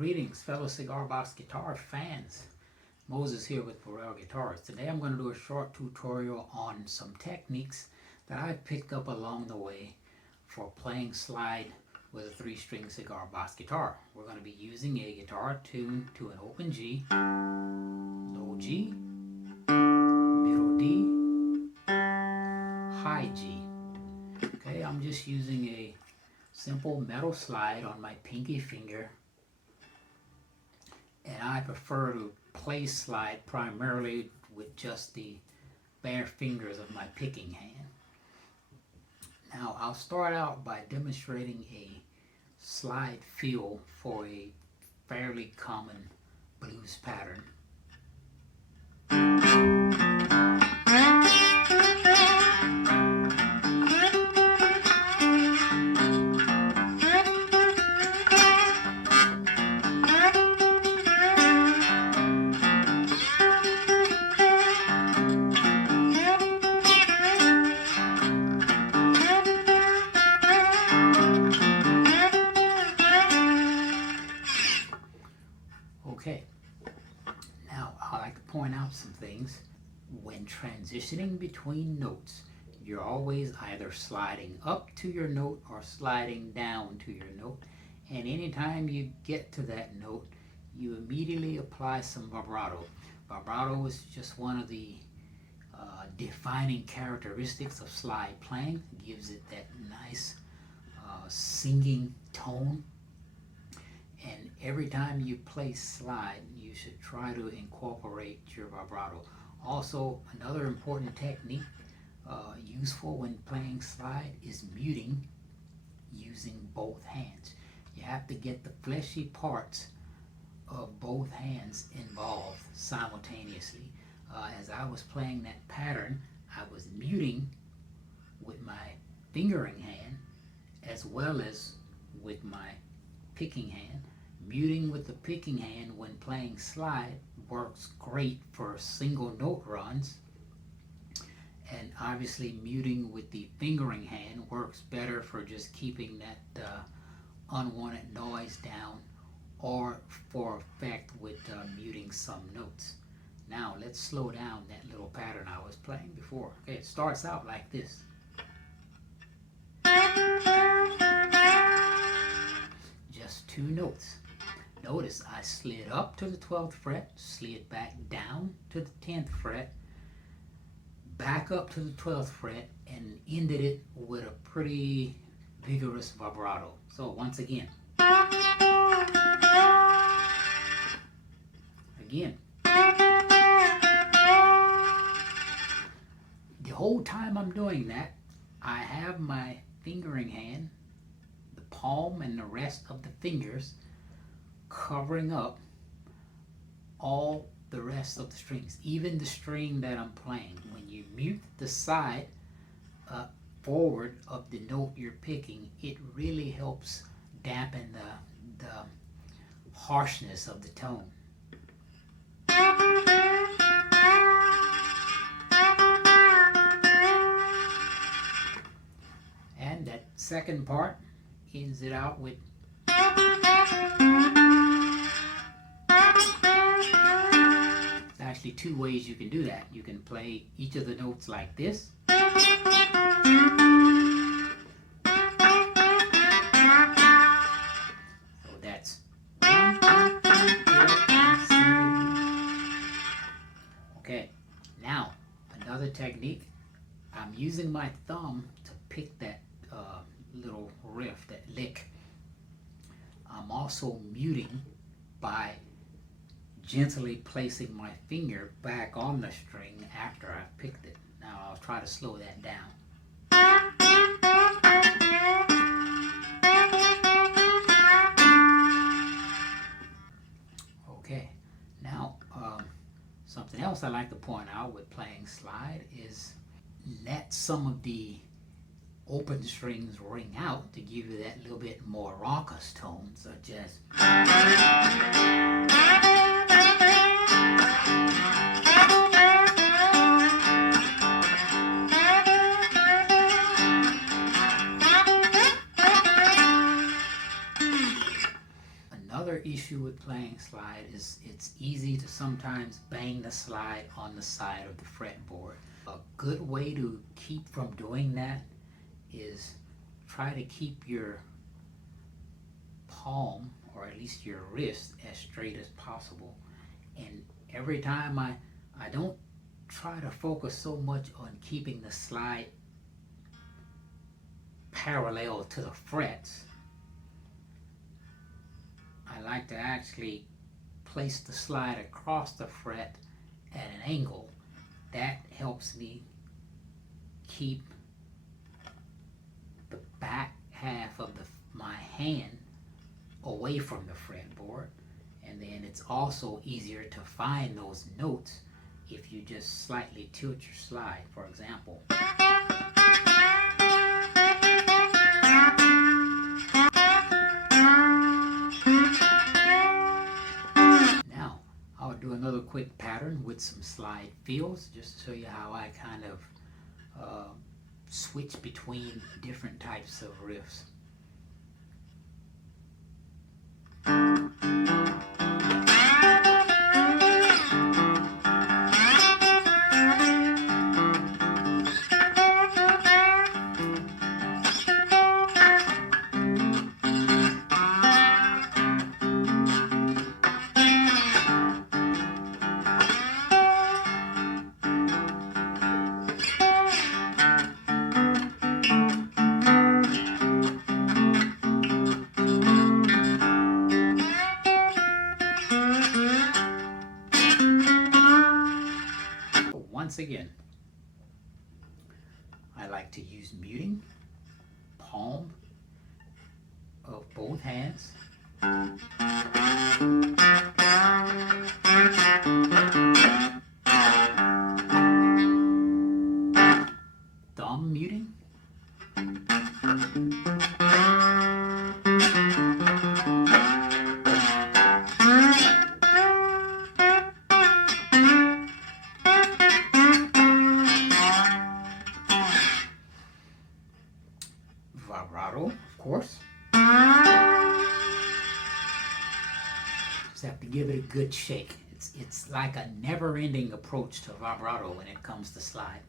Greetings, fellow cigar box guitar fans. Moses here with Burrell Guitars. Today I'm going to do a short tutorial on some techniques that I picked up along the way for playing slide with a 3-string cigar box guitar. We're going to be using a guitar tuned to an open G, low G, middle D, high G. Okay, I'm just using a simple metal slide on my pinky finger, and I prefer to play slide primarily with just the bare fingers of my picking hand. Now I'll start out by demonstrating a slide feel for a fairly common blues pattern. Okay, now I like to point out some things. When transitioning between notes, you're always either sliding up to your note or sliding down to your note. And anytime you get to that note, you immediately apply some vibrato. Vibrato is just one of the defining characteristics of slide playing. It gives it that nice singing tone. And every time you play slide, you should try to incorporate your vibrato. Also, another important technique useful when playing slide is muting using both hands. You have to get the fleshy parts of both hands involved simultaneously. As I was playing that pattern, I was muting with my fingering hand as well as with my picking hand. Muting with the picking hand when playing slide works great for single note runs, and obviously muting with the fingering hand works better for just keeping that unwanted noise down, or for effect with muting some notes. Now let's slow down that little pattern I was playing before. Okay, it starts out like this. Just 2 notes. Notice I slid up to the 12th fret, slid back down to the 10th fret, back up to the 12th fret, and ended it with a pretty vigorous vibrato. So once again. Again. The whole time I'm doing that, I have my fingering hand, the palm and the rest of the fingers, covering up all the rest of the strings, even the string that I'm playing. When you mute the side forward of the note you're picking, it really helps dampen the harshness of the tone. And that second part ends it out with actually 2 ways you can do that. You can play each of the notes like this. So that's 1, 2, 3, 4, 5, 6. Okay, now another technique. I'm using my thumb to pick that little riff, that lick. I'm also muting by gently placing my finger back on the string after I've picked it. Now I'll try to slow that down. Okay, now something else I like to point out with playing slide is let some of the open strings ring out to give you that little bit more raucous tone, such as issue with playing slide is it's easy to sometimes bang the slide on the side of the fretboard. A good way to keep from doing that is try to keep your palm, or at least your wrist, as straight as possible. And every time I don't try to focus so much on keeping the slide parallel to the frets. I like to actually place the slide across the fret at an angle. That helps me keep the back half of my hand away from the fretboard, and then it's also easier to find those notes if you just slightly tilt your slide. For example, now I'll do another quick pattern with some slide fills just to show you how I kind of switch between different types of riffs. Once again, I like to use muting, palm of both hands. Thumb muting. Vibrato, of course. Just have to give it a good shake. It's like a never-ending approach to vibrato when it comes to slide.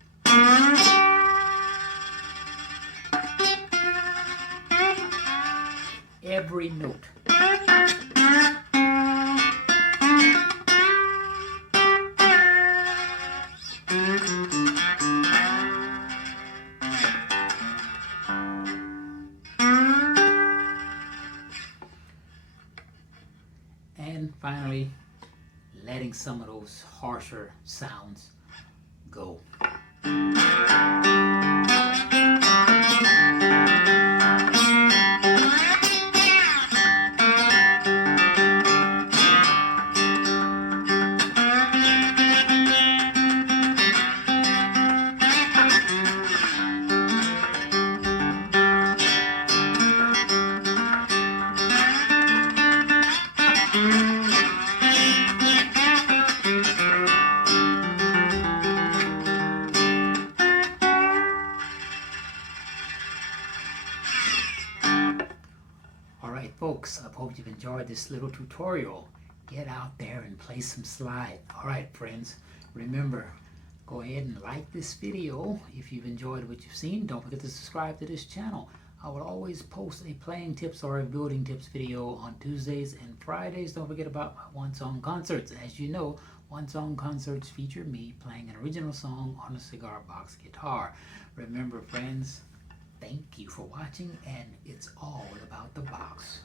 Every note. And finally, letting some of those harsher sounds go. Alright folks, I hope you've enjoyed this little tutorial. Get out there and play some slide. Alright friends, remember, go ahead and like this video if you've enjoyed what you've seen. Don't forget to subscribe to this channel. I will always post a playing tips or a building tips video on Tuesdays and Fridays. Don't forget about my one song concerts. As you know, one song concerts feature me playing an original song on a cigar box guitar. Remember friends, thank you for watching, and it's all about the box.